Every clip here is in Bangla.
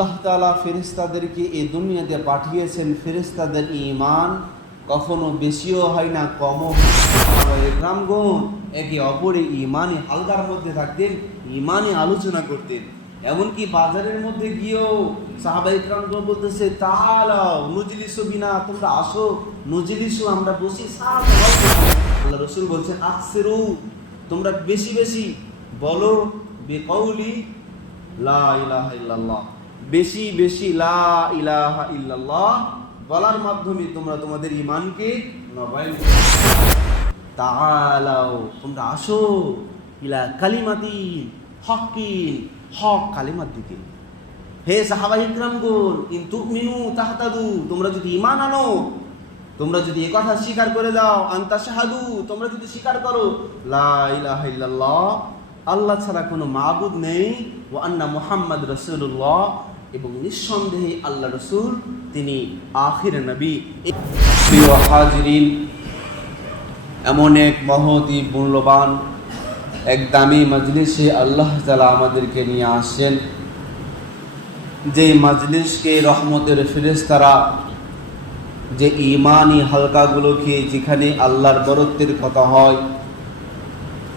আল্লাহ তালা ফেরিস্তাদেরকে এই দুনিয়াতে পাঠিয়েছেন ফেরিস্তাদের ইমান কখনো বেশিও হয় না, কমও একে অপরে ইমানে হালকার মধ্যে থাকতেন ইমানে আলোচনা করতেন। এমনকি বাজারের মধ্যে গিয়েও সাহাবাই গ্রামগণ বলতেছে তালাও নজলিসু বিনা, তোমরা আসো, নজলিসু, আমরা বসি। আল্লাহ রসুল বলছেন, আকসেরু, তোমরা বেশি বেশি বলো বেকৌলি লা ইলাহা ইল্লাল্লাহ। বেশি বেশি লা ইলাহা ইল্লাল্লাহ বলার মাধ্যমে তোমরা তোমাদের ইমানকে নবায়ন করো। তাআলাও, তোমরা আসো ইলা কালিমাতি হকিন হক কালিমার দিকে হে ইকরামগুন কিন্তু মিনু তাহতাদু, তোমরা যদি ইমান আনো, তোমরা যদি কথা স্বীকার করে দাও, আন্তা শাহাদু, তোমরা যদি স্বীকার করো, লা ইলাহা ইল্লাল্লাহ, আল্লাহ ছাড়া কোনো মাবুদ নেই ও আন্না মুহাম্মদ রসুল্লাহ এবং নিঃসন্দেহে আল্লাহ রসুল, তিনি আখির নবী। প্রিয় হাজরিন, এমন এক মহতি মূল্যবান, এক দামি মজলিসে আল্লাহ তালা আমাদেরকে নিয়ে আসছেন। যে মজলিসকে রহমতের ফেরেস্তারা যে ইমানি হালকাগুলোকে যেখানে আল্লাহর বরত্বের কথা হয়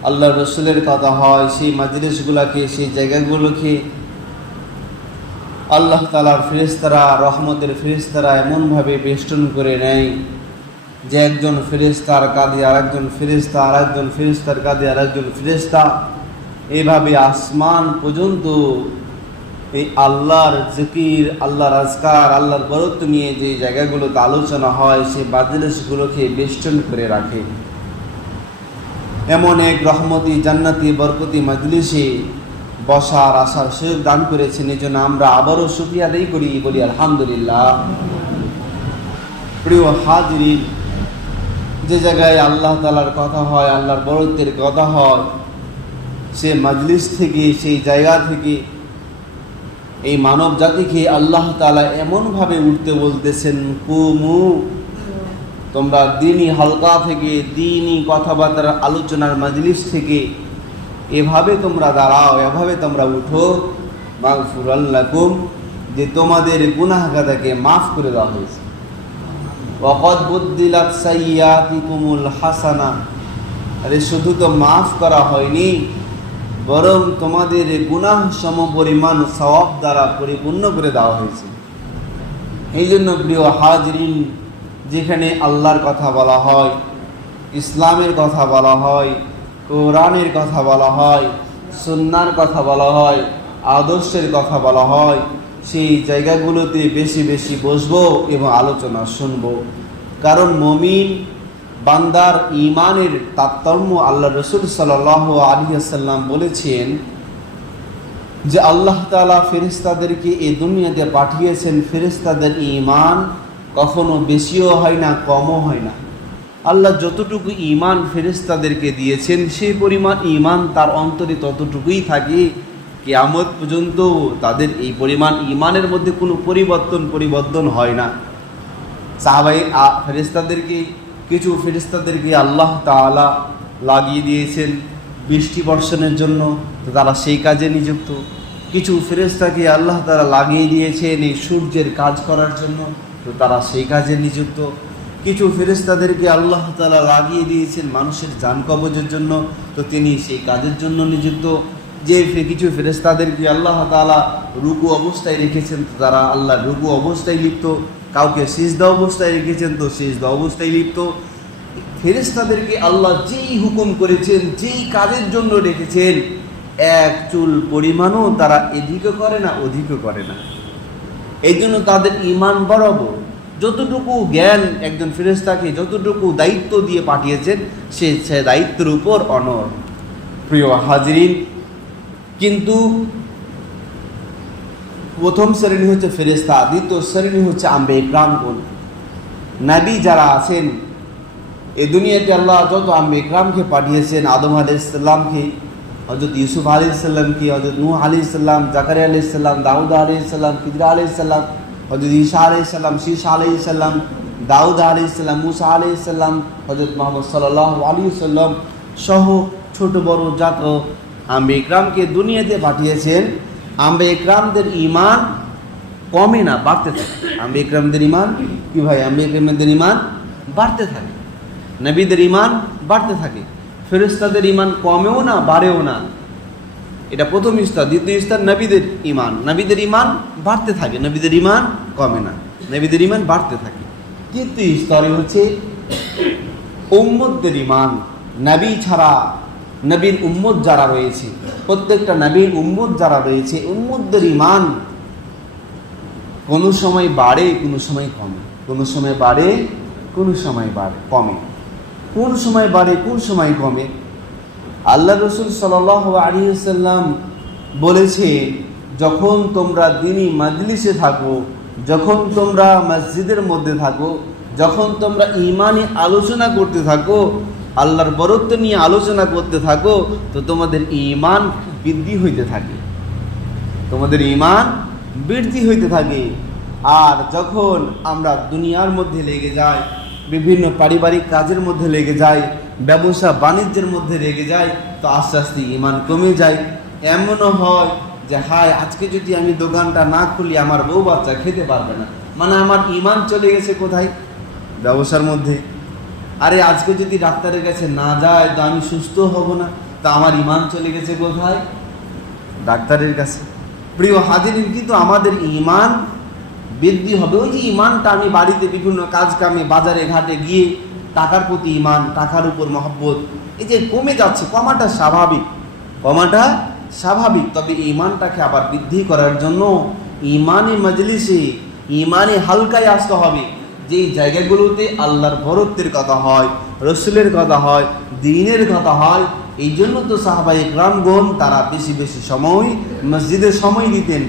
আল্লাহ রসুলের কথা হয়, সেই মাজলিসগুলোকে, সেই জায়গাগুলোকে আল্লাহ তালার ফেরেস্তারা রহমতের ফেরেস্তারা এমনভাবে বেষ্টন করে নেয় যে একজন ফেরেস্তার কাঁধে আরেকজন ফেরেস্তা আরেকজন ফেরেস্তার কাঁধে আরেকজন ফেরেস্তা এইভাবে আসমান পর্যন্ত এই আল্লাহর জিকির, আল্লাহর আজকার, আল্লাহর বরত্ব নিয়ে যে জায়গাগুলোতে আলোচনা হয় সেই বাজলিসগুলোকে বেষ্টন করে রাখে। এমন এক রহমতি, জান্নাতি, বরকতি মজলিসে বসার, আসার সুযোগ দান করেছেন। এই জন্য আমরা আবারও সুক্রিয়া করি বলি আলহামদুলিল্লাহ। প্রিয় হাজরিন, যে জায়গায় আল্লাহ তালার কথা হয়, আল্লাহর বরত্বের কথা হয়, সে মজলিস থেকে, সেই জায়গা থেকে, এই মানব জাতিকে আল্লাহ তালা এমনভাবে উঠতে বলতেছেন, কুমু, তোমরা দিনই হালকা থেকে দিনই কথাবার্তার আলোচনার মজলিস থেকে এভাবে তোমরা দাঁড়াও, এভাবে তোমরা উঠো। মাগফুর যে তোমাদের গুনাহগাদাকে মাফ করে দেওয়া হয়েছে। ওয়াকদ বুদ্দিলাত সাইয়াতিকুমুল হাসানা। আরে, শুধু তো মাফ করা হয়নি, বরং তোমাদের গুনাহ সম পরিমাণ সওয়াব দ্বারা পরিপূর্ণ করে দেওয়া হয়েছে। এই জন্য প্রিয় হাজরিন, যেখানে আল্লাহর কথা বলা হয়, ইসলামের কথা বলা হয় কোরআনের কথা বলা হয়, সুন্নার কথা বলা হয়, আদর্শের কথা বলা হয়, সেই জায়গাগুলোতে বেশি বেশি বসবো এবং আলোচনা শুনব। কারণ মমিন বান্দার ইমানের তাৎপর্য আল্লাহ রসুল সাল আলিয়াল্লাম বলেছেন যে আল্লাহ তালা ফেরিস্তাদেরকে এই দুনিয়াতে পাঠিয়েছেন ফেরিস্তাদের ইমান কখনো বেশিও হয় না, কমও হয় না। আল্লাহ যতটুকু ইমান ফেরিস্তাদেরকে দিয়েছেন, সেই পরিমাণ ইমান তার অন্তরে ততটুকুই থাকে। কেয়ামত পর্যন্ত তাদের এই পরিমাণ ইমানের মধ্যে কোনো পরিবর্তন পরিবর্তন হয় না। সাহাবাই ফেরিস্তাদেরকে কিছু ফেরিস্তাদেরকে আল্লাহ তালা লাগিয়ে দিয়েছেন বৃষ্টি বর্ষণের জন্য তারা সেই কাজে নিযুক্ত। কিছু ফেরেস্তাকে আল্লাহ তারা লাগিয়ে দিয়েছেন এই সূর্যের কাজ করার জন্য, তো তারা সেই কাজে নিযুক্ত। কিছু ফেরেস্তাদেরকে আল্লাহ তালা লাগিয়ে দিয়েছেন মানুষের যান কবজের জন্য। তো তিনি সেই কাজের জন্য নিযুক্ত। যে কিছু ফেরেস্তাদেরকে আল্লাহ তালা রুকু অবস্থায় রেখেছেন, তো তারা আল্লাহ রুকু অবস্থায় লিপ্ত। কাউকে সিজদা অবস্থায় রেখেছেন, তো সিজদা অবস্থায় লিপ্ত। ফেরেস্তাদেরকে আল্লাহ যেই হুকুম করেছেন, যেই কাজের জন্য রেখেছেন, এক চুল পরিমাণও তারা এদিকে করে না, ওদিকে করে না। এই জন্য তাদের ইমান বরাবর যতটুকু জ্ঞান একজন ফেরেস্তাকে যতটুকু দায়িত্ব দিয়ে পাঠিয়েছেন, সে সে দায়িত্বের উপর অনর প্রিয় হাজরিন, কিন্তু প্রথম শ্রেণি হচ্ছে ফেরেস্তা দ্বিতীয় শ্রেণি হচ্ছে আম্বে ইকরামগুন নাবি যারা আছেন এ দুনিয়াতে আল্লাহ যত আম্বে ইকরামকে পাঠিয়েছেন, আদম আলি ইসলামকে হজরত ইউসুফ আলি ইসলামকে হজরত নূহ আলি ইসলাম জাকারিয়া আলি ইসলাম দাউদ আলি ইসলাম খিজরা আলি ইসলাম হজরত ঈশা আলি ইসলাম শীষা আলি ইসলাম দাউদ আলি ইসলাম মুসা আলি ইসলাম হজরত মোহাম্মদ সাল্লাহ আলী সাল্লাম সহ ছোট বড় জাত আম্বে ইকরামকে দুনিয়াতে পাঠিয়েছেন। আম্বে ইকরামদের ইমান কমে না, বাড়তে থাকে। আমি ইকরামদের ইমান কি ভাই? আমি ইকরামদের ইমান বাড়তে থাকে। নবীদের ইমান বাড়তে থাকে। ফেরেস্তাদের ইমান কমেও না, বাড়েও না। এটা প্রথম স্তর দ্বিতীয় স্তর নবীদের ইমান নবীদের ইমান বাড়তে থাকে, নবীদের ইমান কমে না। নবীদের ইমান বাড়তে থাকে। তৃতীয় স্তরে হচ্ছে উম্মতদের ইমান নবী ছাড়া নবীন উম্মত যারা রয়েছে, প্রত্যেকটা নবীর উম্মত যারা রয়েছে, উম্মতদের ইমান কোনো সময় বাড়ে, কোনো সময় কমে। কোনো সময় বাড়ে, কোনো সময় বাড়ে, কমে। কোন সময় বাড়ে, কোন সময় কমে? আল্লাহ রসুল সাল আলী সাল্লাম বলেছে, যখন তোমরা দিনী মাজলিসে থাকো, যখন তোমরা মসজিদের মধ্যে থাকো, যখন তোমরা ইমানি আলোচনা করতে থাকো, আল্লাহর বরত্ব নিয়ে আলোচনা করতে থাকো, তো তোমাদের ইমান বৃদ্ধি হইতে থাকে। তোমাদের ইমান বৃদ্ধি হইতে থাকে। আর যখন আমরা দুনিয়ার মধ্যে লেগে যাই, বিভিন্ন পারিবারিক কাজের মধ্যে লেগে যাই ব্যবসা বাণিজ্যের মধ্যে রেগে যায়, তো আস্তে আস্তে ইমান কমে যায়। এমনও হয় যে, হায়, আজকে যদি আমি দোকানটা না খুলি, আমার বউ বাচ্চা খেতে পারবে না। মানে আমার ইমান চলে গেছে কোথায়? ব্যবসার মধ্যে। আরে, আজকে যদি ডাক্তারের কাছে না যায়, তো আমি সুস্থ হব না। তা আমার ইমান চলে গেছে কোথায়? ডাক্তারের কাছে। প্রিয় হাজিরিন, কিন্তু আমাদের ইমান বৃদ্ধি হবে। ওই যে ইমানটা আমি বাড়িতে বিভিন্ন কাজ কামে বাজারে, ঘাটে গিয়ে টাকার প্রতি ইমান টাকার উপর মহব্বত, এই যে কমে যাচ্ছে, কমাটা স্বাভাবিক। কমাটা স্বাভাবিক, তবে ইমানটাকে আবার বৃদ্ধি করার জন্য ইমানে মজলিসে ইমানে হালকায় আসতে হবে। যেই জায়গাগুলোতে আল্লাহর বরত্বের কথা হয়, রসুলের কথা হয়, দিনের কথা হয়, এই জন্য তো সাহাবাই রামগণ তারা বেশি বেশি সময় মসজিদে সময় দিতেন।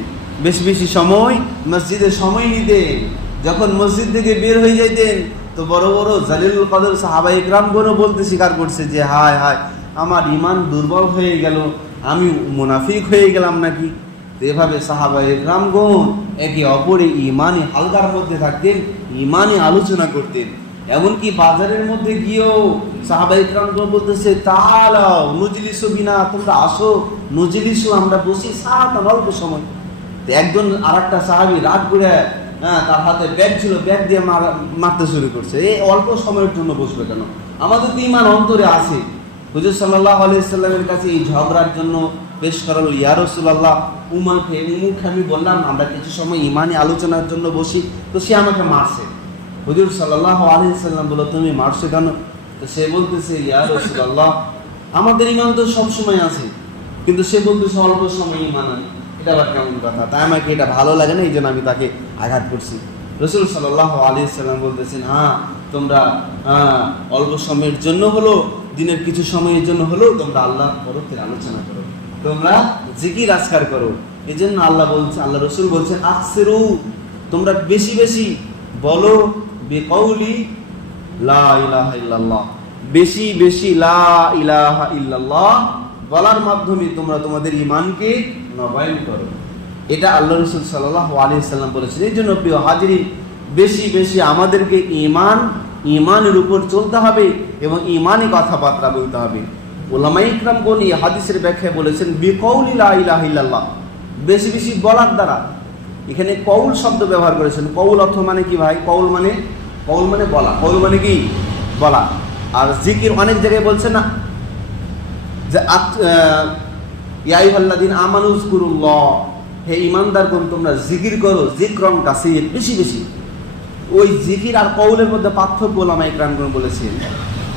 বেশি বেশি সময় মসজিদে সময় নিতেন। যখন মসজিদ থেকে বের হয়ে যাইতেন তো বড় বড় জালিল কদর সাহাবাই রামগণও বলতে স্বীকার করছে যে, হায় হায়, আমার ইমান দুর্বল হয়ে গেল, আমি মুনাফিক হয়ে গেলাম নাকি? এভাবে সাহাবাই রামগণ একে অপরে ইমানে হালকার মধ্যে থাকতেন ইমানে আলোচনা করতেন। এমনকি বাজারের মধ্যে গিয়েও সাহাবাই রামগণ বলতেছে তালাও নজলিসো বিনা, তোমরা আসো, নজলিসো আমরা বসি সাত অল্প সময়। একজন আর একটা সাহাবি রাগ করে হ্যাঁ তার হাতে ব্যাগ ছিল, ব্যাগ দিয়ে মারতে শুরু করছে। এই অল্প সময়ের জন্য বসবে কেন? আমাদের তো ইমান অন্তরে আছে। হুজুর সাল্লাহ আলাইসাল্লামের কাছে এই ঝগড়ার জন্য পেশ করা হলো, ইয়া রসুল্লাহ উমাকে উমুখে আমি বললাম, আমরা কিছু সময় ইমানি আলোচনার জন্য বসি। তো সে আমাকে মারছে। হুজুর সাল্লাহ আলাইসাল্লাম বলো তুমি মারছো কেন? তো সে বলতেছে, ইয়া রসুল্লাহ আমাদের ইমান তো সবসময় আছে। কিন্তু সে বলতেছে, অল্প সময় ইমান আনি। এটা আবার কেমন কথা? তাই আমাকে এটা ভালো লাগে না এই জন্য আমি তাকে আঘাত করছি। রসুল সাল্লাহ আলী সাল্লাম বলতেছেন হ্যাঁ তোমরা হ্যাঁ, অল্প সময়ের জন্য হলো দিনের কিছু সময়ের জন্য হলেও তোমরা আল্লাহ বরফের আলোচনা করো। তোমরা জিকির আজকার করো। এই জন্য আল্লাহ বলছে আল্লাহ রসুল বলছেন আকসেরু তোমরা বেশি বেশি বলো বেকৌলি লা ইলাহা ইল্লাল্লাহ। বেশি বেশি লা ইলাহা ইল্লাল্লাহ বলার মাধ্যমে তোমরা তোমাদের ইমানকে নবায়ন করো। এটা আল্লাহ রসুল সাল্লাহ আলি সাল্লাম বলেছেন। এই জন্য প্রিয় হাজিরি বেশি বেশি আমাদেরকে ইমান ইমানের উপর চলতে হবে এবং ইমানই কথাবার্তা বলতে হবে। ওলামা ইকরাম কোন এই হাদিসের ব্যাখ্যায় বলেছেন, বিকৌলি লা ইলাহা ইল্লাল্লাহ। বেশি বেশি বলার দ্বারা। এখানে কৌল শব্দ ব্যবহার করেছেন। কৌল অর্থ মানে কি ভাই? কৌল মানে কৌল মানে বলা। কৌল মানে কি? বলা। আর জিকির অনেক জায়গায় বলছে না যে ইয়াইহাল্লাদিন আমানুজ কুরুল্লাহ হে ইমানদার কোন তোমরা জিকির করো জিক্রম কাসির, বেশি বেশি। ওই জিকির আর কৌলের মধ্যে পার্থক্য ওলামা ইকরামগণ বলেছেন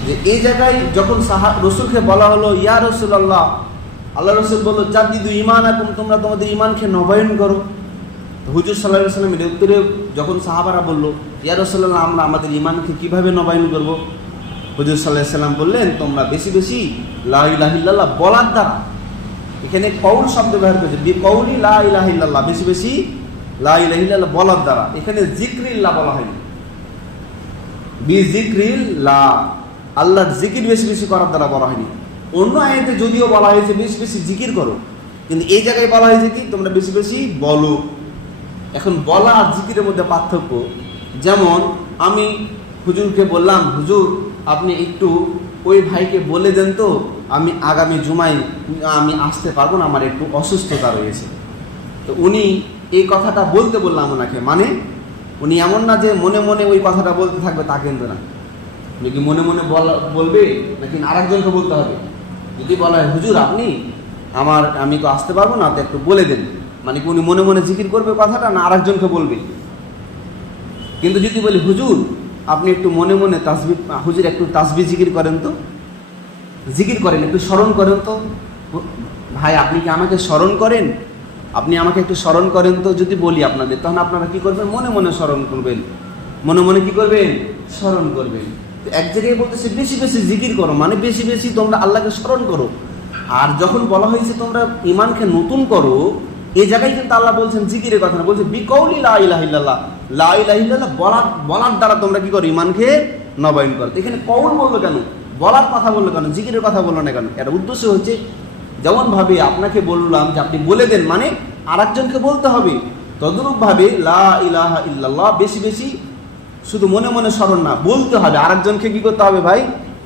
যে এই জায়গায় যখন সাহা, রসুলকে বলা হলো, ইয়া রসুল আল্লাহ রসুল বলল জাদিদু ইমান এখন তোমরা তোমাদের ইমানকে নবায়ন করো। হুজুর সাল্লাহ সাল্লামের উত্তরে যখন সাহাবারা বলল, ইয়া রসুল্লাহ আমরা আমাদের ইমানকে কীভাবে নবায়ন করব? হুজুর সাল্লাহ সাল্লাম বললেন, তোমরা বেশি বেশি লাহিল্লাহ বলার দ্বারা এখানে কৌল শব্দ ব্যবহার করেছে। বি কৌলি লা ইলাহা ইল্লাল্লাহ, বেশি বেশি লা ইলাহা ইল্লাল্লাহ বলার দ্বারা। এখানে জিক্রিল্লা বলা হয়নি। বি জিক্রিল্লাহ আল্লাহর জিকির বেশি বেশি করার দ্বারা বলা হয়নি। অন্য আয়াতে যদিও বলা হয়েছে, বেশি বেশি জিকির করো। কিন্তু এই জায়গায় বলা হয়েছে কি, তোমরা বেশি বেশি বলো। এখন বলা আর জিকিরের মধ্যে পার্থক্য। যেমন আমি হুজুরকে বললাম, হুজুর আপনি একটু ওই ভাইকে বলে দেন তো, আমি আগামী জুমায়, আমি আসতে পারব না, আমার একটু অসুস্থতা রয়েছে। তো উনি এই কথাটা বলতে বললাম ওনাকে মানে উনি এমন না যে মনে মনে ওই কথাটা বলতে থাকবে তা কিন্তু না। উনি কি মনে মনে বলা- বলবে, নাকি আরেকজনকে বলতে হবে? যদি বলা হয় হুজুর, আপনি আমার, আমি তো আসতে পারব না তো একটু বলে দেন। মানে কি উনি মনে মনে জিকির করবে কথাটা, না আরেকজনকে বলবে? কিন্তু যদি বলি, হুজুর আপনি একটু মনে মনে তাসবি, হুজুর একটু তাসবি জিকির করেন তো। জিকির করেন, একটু স্মরণ করেন তো। ভাই, আপনি কি আমাকে স্মরণ করেন? আপনি আমাকে একটু স্মরণ করেন তো, যদি বলি আপনাদের তখন আপনারা কি করবেন? মনে মনে স্মরণ করবেন। মনে মনে কি করবেন? স্মরণ করবেন। এক জায়গায় বলতেছে, বেশি বেশি জিকির করো মানে বেশি বেশি তোমরা আল্লাহকে স্মরণ করো। আর যখন বলা হয়েছে তোমরা ইমানকে নতুন করো এই জায়গায় কিন্তু আল্লাহ বলছেন জিকিরের কথা না, বলছে বিকৌলি লা ইলাহা লা বলার বলার দ্বারা তোমরা কি করো? ইমানকে নবায়ন করো। এখানে কৌল বলল কেন? বলার কথা বলল কেন? জিকিরের কথা বলল না কেন? এর উদ্দেশ্য হচ্ছে যেমন ভাবে আপনাকে বললাম যে আপনি বলে দেন মানে আরেকজনকে বলতে হবে। তদরূপ ভাবে লা ইলাহা ইল্লাল্লাহ বেশি বেশি শুধু মনে মনে স্মরণ না, বলতে হবে। আরেকজনকে কি করতে হবে ভাই?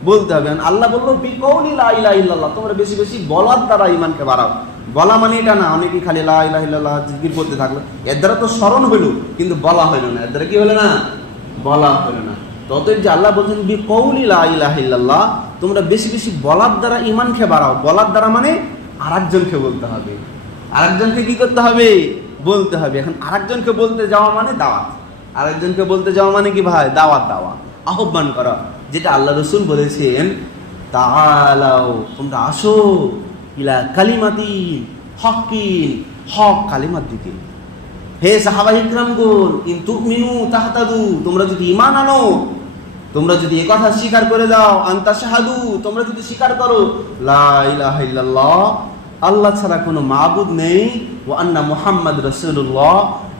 বলতে হবে। আল্লাহ বলল, বিকৌলি লা ইলাহা ইল্লাল্লাহ, তোমরা বেশি বেশি বলার দ্বারা ইমানকে বাড়াও। বলা মানে এটা না অনেকেই খালি লা জিকির করতে থাকল। এর দ্বারা তো স্মরণ হইল, কিন্তু বলা হইল না। এর দ্বারা কি হলো না? বলা হলো না। ততই যে আল্লাহ বলছেন বি কৌলি লা তোমরা বেশি বেশি বলার দ্বারা ইমান ইমানকে বাড়াও। বলার দ্বারা মানে আরেকজনকে বলতে হবে। আরেকজনকে কি করতে হবে? বলতে হবে। এখন আরেকজনকে বলতে যাওয়া মানে দাওয়াত। আরেকজনকে বলতে যাওয়া মানে কি ভাই? দাওয়াত দাওয়া। আহ্বান করা। যেটা আল্লাহ রসুল বলেছেন তালাও তোমরা আসো। ইলা কালিমাতি হকিন হক কালিমার দিকে। হে সাহাবা ইকরামগুন কিন্তু মিনু তাহতাদু, তোমরা যদি ইমান আনো, তোমরা যদি এ কথা স্বীকার করে দাও, আন্তা শাহাদু, তোমরা যদি স্বীকার করো, লা ইলাহা ইল্লাল্লাহ, আল্লাহ ছাড়া কোনো মাবুদ নেই ও আন্না মুহাম্মদ রসুল্লাহ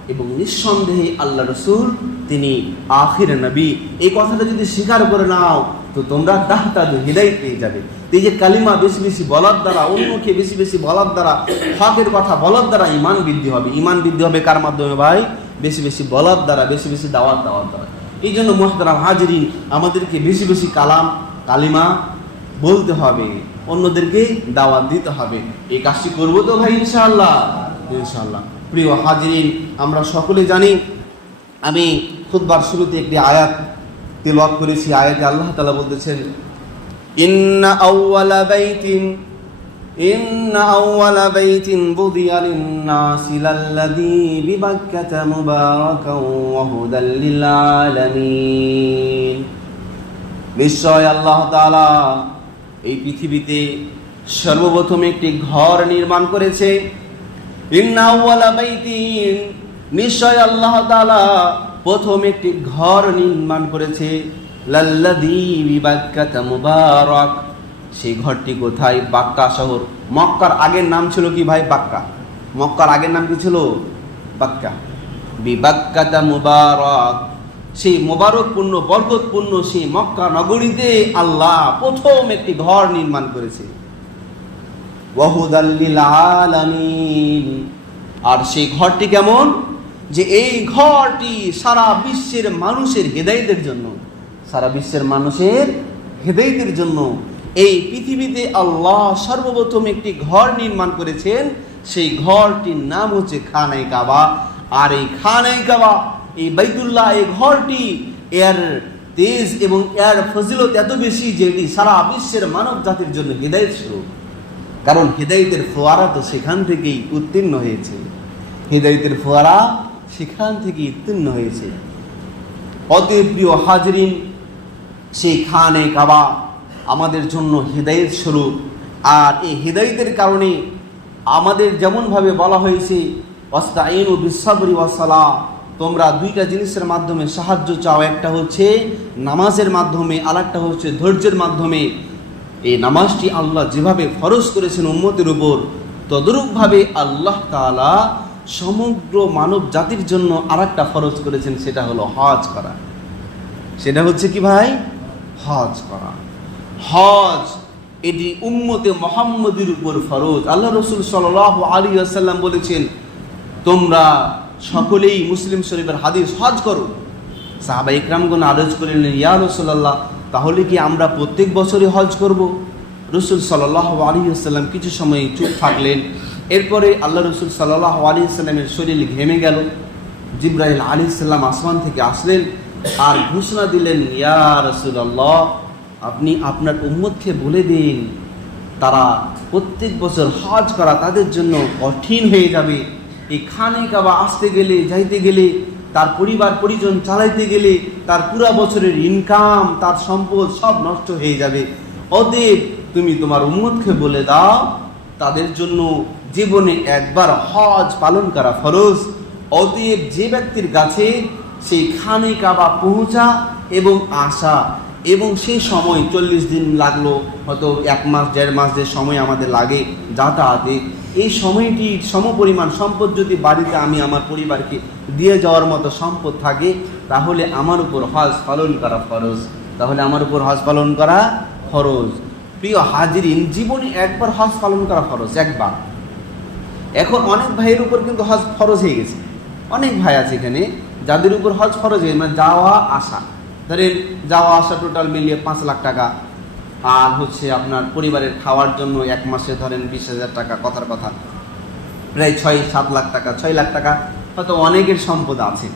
এবং নিঃসন্দেহে আল্লাহ রসুল, তিনি আখির নবী। এই কথাটা যদি স্বীকার করে নাও তো তোমরা দাহতাদু হৃদয় পেয়ে যাবে। এই যে কালিমা বেশি বেশি বলার দ্বারা, অন্যকে বেশি বেশি বলার দ্বারা, হকের কথা বলার দ্বারা ইমান বৃদ্ধি হবে। ইমান বৃদ্ধি হবে কার মাধ্যমে ভাই? বেশি বেশি বলার দ্বারা, বেশি বেশি দাওয়াত দেওয়ার দ্বারা। এই জন্য মোহতারাম হাজরিন, আমাদেরকে বেশি বেশি কালাম, কালিমা বলতে হবে। অন্যদেরকে দাওয়াত দিতে হবে। এই কাজটি করব তো ভাই, ইনশাআল্লাহ। ইনশাআল্লাহ। প্রিয় হাজরিন, আমরা সকলে জানি, আমি খুদবার শুরুতে একটি আয়াত তেলাওয়াত করেছি আয়াতে আল্লাহ তাআলা বলতেছেন ইন্না আউওয়ালা বাইতিন إن أول بيت بضي للناس للذي ببكة مباركا وهدى للعالمين নিশ্চয় আল্লাহ তাআলা এই পৃথিবীতে সর্বপ্রথম একটি ঘর নির্মাণ করেছে ইন্না আউওয়ালা বাইতিন নিশ্চয় আল্লাহ তাআলা প্রথম একটি ঘর নির্মাণ করেছে। মুবারাক। সেই ঘরটি কোথায়? বাক্কা শহর। মক্কার আগের নাম ছিল কি ভাই? বাক্কা। মক্কার আগের নাম কি ছিল? বাক্কা। বিবাক্কাতা মুবারক। সেই মোবারকপূর্ণ, বরকতপূর্ণ সেই মক্কা নগরীতে আল্লাহ প্রথম একটি ঘর নির্মাণ করেছে। ওয়াহুদাল্লিল আলামিন। আর সেই ঘরটি কেমন? যে এই ঘরটি সারা বিশ্বের মানুষের হেদায়তের জন্য, সারা বিশ্বের মানুষের হেদায়তের জন্য এই পৃথিবীতে আল্লাহ সর্বপ্রথম একটি ঘর নির্মাণ করেছেন। সেই ঘরটির নাম হচ্ছে খানাই কাবা। আর এই খানাই কাবা, এই বাইতুল্লাহ, এই ঘরটি এর তেজ এবং এর ফজিলত এত বেশি যে এটি সারা বিশ্বের মানব জাতির জন্য হৃদয় স্বরূপ। কারণ হৃদয়তের ফোয়ারা তো সেখান থেকেই উত্তীর্ণ হয়েছে। হৃদয়তের ফোয়ারা সেখান থেকে উত্তীর্ণ হয়েছে। অতএব প্রিয় হাজরিন সেই খানে কাবা আমাদের জন্য হৃদয়ের স্বরূপ। আর এই হৃদয়তের কারণে আমাদের যেমনভাবে বলা হয়েছে অস্তাইন ও বিশ্বাবরি ওয়াসালা তোমরা দুইটা জিনিসের মাধ্যমে সাহায্য চাও। একটা হচ্ছে নামাজের মাধ্যমে আর একটা হচ্ছে ধৈর্যের মাধ্যমে। এই নামাজটি আল্লাহ যেভাবে ফরজ করেছেন উম্মতের উপর, তদরূপভাবে আল্লাহ তাআলা সমগ্র মানব জাতির জন্য আর একটা ফরজ করেছেন, সেটা হলো হজ করা। সেটা হচ্ছে কি ভাই? হজ করা। হজ এটি উম্মতে মোহাম্মদের উপর ফরজ। আল্লাহ রসুল সাল আলী আসাল্লাম বলেছেন, তোমরা সকলেই মুসলিম শরীফের হাদিস হজ করো। সাহাবা ইকরামগুন আরজ করিলেন, ইয়া রসুল্লাহ তাহলে কি আমরা প্রত্যেক বছরই হজ করব? রসুল সাল্লাহ আলী আসাল্লাম কিছু সময় চুপ থাকলেন। এরপরে আল্লাহ রসুল সাল্লাহ আলী সাল্লামের শরীর ঘেমে গেল। জিব্রাহিল আলী সাল্লাম আসমান থেকে আসলেন আর ঘোষণা দিলেন, ইয়া রসুল্লাহ আপনি আপনার উম্মতকে বলে দিন, তারা প্রত্যেক বছর হজ করা তাদের জন্য কঠিন হয়ে যাবে। এই খানে কাবা আসতে গেলে, যাইতে গেলে, তার পরিবার পরিজন চালাইতে গেলে, তার পুরা বছরের ইনকাম তার সম্পদ সব নষ্ট হয়ে যাবে। অতএব তুমি তোমার উম্মতকে বলে দাও তাদের জন্য জীবনে একবার হজ পালন করা ফরজ। অতএব যে ব্যক্তির কাছে সেই খানে কাবা পৌঁছা এবং আসা এবং সেই সময় চল্লিশ দিন লাগল, হয়তো এক মাস, দেড় মাস যে সময় আমাদের লাগে যাতায়াতে, এই সময়টির সমপরিমাণ সম্পদ যদি বাড়িতে আমি আমার পরিবারকে দিয়ে যাওয়ার মতো সম্পদ থাকে, তাহলে আমার উপর হজ পালন করা ফরজ। তাহলে আমার উপর হজ পালন করা ফরজ। প্রিয় হাজিরিন, জীবনে একবার হজ পালন করা ফরজ, একবার। এখন অনেক ভাইয়ের উপর কিন্তু হজ ফরজ হয়ে গেছে। অনেক ভাই আছে এখানে, যাদের উপর হজ ফরজ হয়ে মানে যাওয়া, আসা। ধরেন, যাওয়া, আসা টোটাল মিলিয়ে পাঁচ লাখ টাকা। আর হচ্ছে আপনার পরিবারের খাওয়ার জন্য এক মাসে ধরেন বিশ হাজার টাকা, কথার কথা। প্রায় ছয়, সাত লাখ টাকা, ছয় লাখ টাকা, হয়তো অনেকের সম্পদ আছে।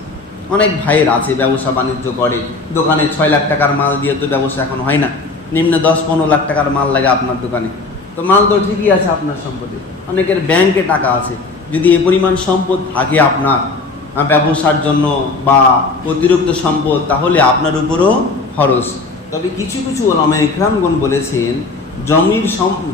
অনেক ভাইয়ের আছে, ব্যবসা বাণিজ্য করে। দোকানে ছয় লাখ টাকার মাল দিয়ে তো ব্যবসা এখন হয় না। নিম্ন দশ পনেরো লাখ টাকার মাল লাগে আপনার দোকানে। তো মাল তো ঠিকই আছে আপনার সম্পদে অনেকের ব্যাংকে টাকা আছে। যদি এ পরিমাণ সম্পদ থাকে আপনার ব্যবসার জন্য বা অতিরিক্ত সম্পদ, তাহলে আপনার উপরও খরচ। তবে কিছু কিছু ওলামা ইকরামগণ বলেছেন, জমির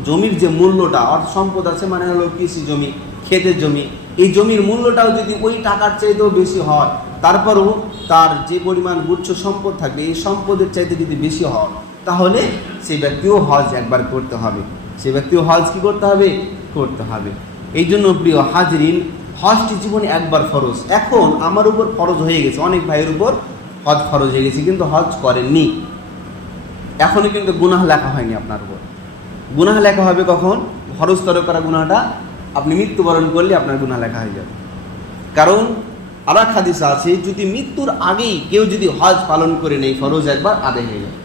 জমির যে মূল্যটা অর্থ সম্পদ আছে মানে হলো কৃষি জমি, ক্ষেতের জমি। এই জমির মূল্যটাও যদি ওই টাকার চাইতেও বেশি হয়, তারপরও তার যে পরিমাণ গুচ্ছ সম্পদ থাকবে, এই সম্পদের চাইতে যদি বেশি হয় তাহলে সেই ব্যক্তিও হজ একবার করতে হবে। সেই ব্যক্তিও হজ কি করতে হবে? করতে হবে। এই জন্য প্রিয় হাজরিন, হজটি জীবনে একবার ফরজ। এখন আমার উপর ফরজ হয়ে গেছে। অনেক ভাইয়ের উপর হজ ফরজ হয়ে গেছে, কিন্তু হজ করেননি। এখনও কিন্তু গুনাহ লেখা হয়নি আপনার উপর। গুনাহ লেখা হবে কখন? ফরজ তরক করা গুনাহটা আপনি মৃত্যুবরণ করলে আপনার গুনাহ লেখা হয়ে যাবে। কারণ আর এক হাদিস আছে, যদি মৃত্যুর আগেই কেউ যদি হজ পালন করে নেই ফরজ একবার আদায় হয়ে যাবে।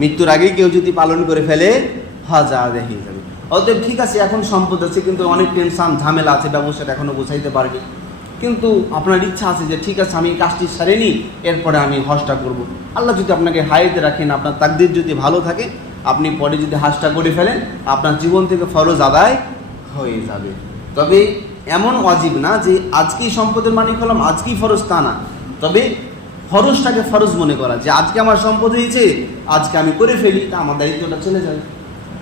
মৃত্যুর আগেই কেউ যদি পালন করে ফেলে হজ আদায় হয়ে যাবে। অতএব ঠিক আছে, এখন সম্পদ আছে, কিন্তু অনেক টেনশন, ঝামেলা আছে, ব্যবসাটা এখনও বোঝাইতে পারবে কিন্তু আপনার ইচ্ছা আছে যে, ঠিক আছে, আমি কাজটি সারে নিই, এরপরে আমি হজটা করব। আল্লাহ যদি আপনাকে হাইতে রাখেন, আপনার তাকদির যদি ভালো থাকে, আপনি পরে যদি হাজটা করে ফেলেন, আপনার জীবন থেকে ফরজ আদায় হয়ে যাবে। তবে এমন অজীব না যে, আজকেই সম্পদের মালিক হলাম, আজকেই ফরজ তা না। তবে ফরজটাকে ফরজ মনে করা, যে আজকে আমার সম্পদ হয়েছে, আজকে আমি করে ফেলি, তা আমার দায়িত্বটা চলে যাবে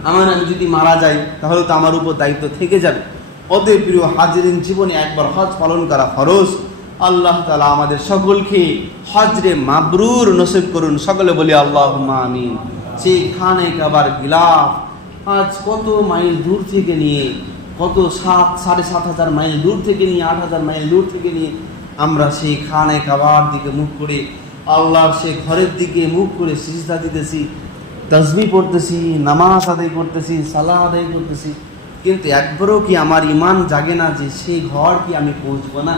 আমার আমি যদি মারা যাই, তাহলে তো আমার উপর দায়িত্ব থেকে যাবে। অতএব প্রিয় হাজিরিন, জীবনে একবার হজ পালন করা ফরজ। আল্লাহ তালা আমাদের সকলকে হজরে মাবরুর নসিব করুন। সকলে বলি আল্লাহ আমিন। সেই খানে কাবার গিলাফ আজ কত মাইল দূর থেকে নিয়ে, কত সাত, সাড়ে সাত হাজার মাইল দূর থেকে নিয়ে, আট হাজার মাইল দূর থেকে নিয়ে আমরা সেই খানে কাবার দিকে মুখ করে, আল্লাহর সেই ঘরের দিকে মুখ করে সিজদা দিতেছি তসবি পড়তেছি, নামাজ আদায় করতেছি, সালাহ আদায় করতেছি। কিন্তু একবারও কি আমার ইমান জাগে না যে সেই ঘর কি আমি পৌঁছবো না?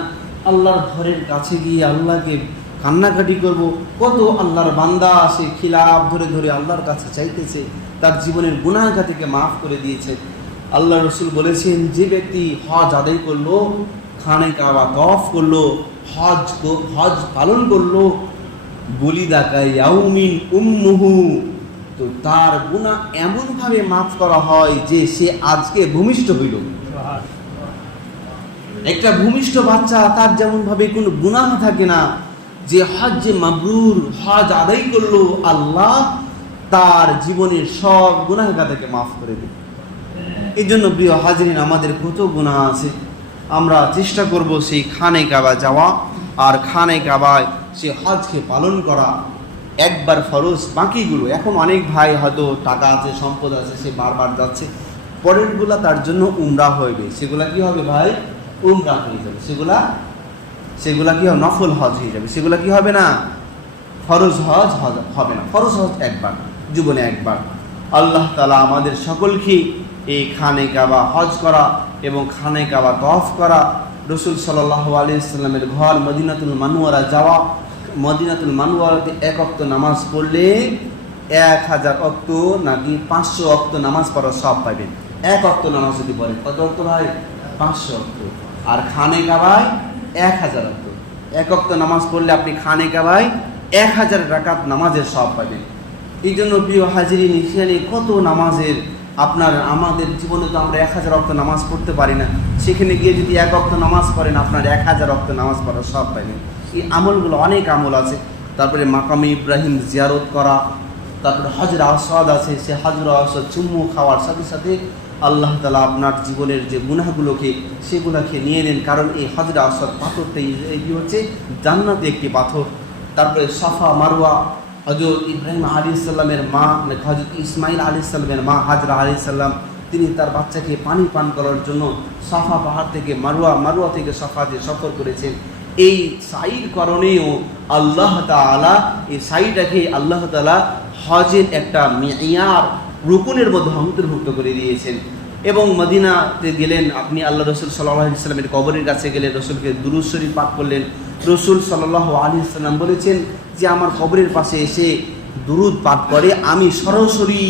আল্লাহর ঘরের কাছে গিয়ে আল্লাহকে কান্নাকাটি করব। কত আল্লাহর বান্দা সে খিলাফ ধরে ধরে আল্লাহর কাছে চাইতেছে, তার জীবনের গুনাহা থেকে মাফ করে দিয়েছে। আল্লাহ রসুল বলেছেন, যে ব্যক্তি হজ আদায় করল খানে কাবা তফ করল, হজ হজ পালন করল। বলিদাকা ইয়াউমিন উম্মুহু। তো তার গুণা এমনভাবে মাফ করা হয় যে সে আজকে ভূমিষ্ঠ হইল। একটা ভূমিষ্ঠ বাচ্চা, তার যেমন ভাবে কোনো গুনাহ থাকে না, যে হজ যে মাবরুর, হজ আদায় করল, আল্লাহ তার জীবনের সব গুনাহগা থেকে মাফ করে দেবে এই জন্য প্রিয় হাজরিন, আমাদের কত গুনাহ আছে? আমরা চেষ্টা করব সেই খানে কাবা যাওয়া আর খানে কাবায় সে হজকে পালন করা। একবার ফরজ, বাকিগুলো। এখন অনেক ভাই হয়তো টাকা আছে, সম্পদ আছে, সে বারবার যাচ্ছে। পরেরগুলা তার জন্য উমরা হইবে। সেগুলা কি হবে ভাই? উমরা হয়ে যাবে। সেগুলা সেগুলা কি হবে? নফল হজ হয়ে যাবে। সেগুলা কি হবে না? ফরজ হজ হজ, হবে না। ফরজ হজ একবার, জীবনে একবার। আল্লাহ তালা আমাদের সকলকে এই খানে কাবা হজ করা এবং খানে কাবা তফ করা। রসুল সাল্লাহ আলি ইসলামের ঘর মদিনাতুল মানুয়ারা যাওয়া। মদিনাতুল মানুয়ারাতে এক অক্ত নামাজ পড়লে এক হাজার অক্ত নাকি পাঁচশো অক্ত নামাজ পড়ার সব পাবেন এক অক্ত নামাজ যদি পড়ে, কত অক্ত ভাই? পাঁচশো অক্ত আর খানে কাবায় এক হাজার অক্ত এক অক্ত নামাজ পড়লে আপনি খানে কাবায় এক হাজার রাকাত নামাজের সব পাবেন এই জন্য প্রিয় হাজিরি নিশিয়ানি কত নামাজের আপনার, আমাদের জীবনে তো আমরা এক হাজার অক্ত নামাজ পড়তে পারি না। সেখানে গিয়ে যদি এক অক্ত নামাজ পড়েন, আপনার এক হাজার অক্ত নামাজ পড়ার সব পাবেন এই আমলগুলো অনেক আমল আছে। তারপরে মাকামি ইব্রাহিম জিয়ারত করা, তারপরে হজর আসাদ আছে, সে হজর আসাদ চুম্মু খাওয়ার সাথে সাথে আল্লাহ তালা আপনার জীবনের যে গুনাহগুলোকে, সেগুলোকে নিয়ে নেন। কারণ এই হজর আসাদ পাথরটাই এটি হচ্ছে? জান্নাতে একটি পাথর। তারপরে সাফা মারওয়া হজরত ইব্রাহিম আলী সাল্লামের মা হজরত ইসমাইল আলী মা হাজরা আলী তিনি তার বাচ্চাকে পানি পান করার জন্য সাফা পাহাড় থেকে, মারুয়া মারুয়া থেকে সাফা যে সফর করেছেন। এই সাইড কারণেও আল্লাহ তাআলা, এই সাইডটাকে আল্লাহ তালা হজের একটা মেয়ার রুকুনের মধ্যে অন্তর্ভুক্ত করে দিয়েছেন। এবং মদিনাতে গেলেন, আপনি আল্লাহ রসুল সাল্লাহ আলি সাল্লামের কবরের কাছে গেলেন, রসুলকে দুরুশ্বরী পাঠ করলেন। রসুল সাল্লাহ আলী সাল্লাম বলেছেন যে আমার কবরের পাশে এসে দুরুদ পাঠ করে, আমি সরাসরি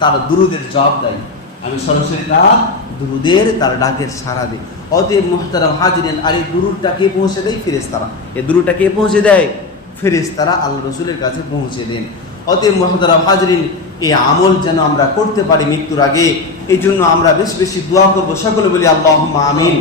তার দুরুদের জবাব দেয় আমি সরাসরি তার দুরুদের, তার ডাকের সাড়া দিই। অতএব মোহতারাম হাজিরেন, আর এই দুরুদটা কে পৌঁছে দেয়? ফেরেস্তারা এই দুরুদটা কে পৌঁছে দেয়? ফেরেস্তারা আল্লাহ রসুলের কাছে পৌঁছে দেন। অতএব মোহতারাম হাজরিন, এই আমল যেন আমরা করতে পারি মৃত্যুর আগে, এই জন্য আমরা বেশি বেশি দোয়া করব সকলে বলি আল্লাহ আমিন।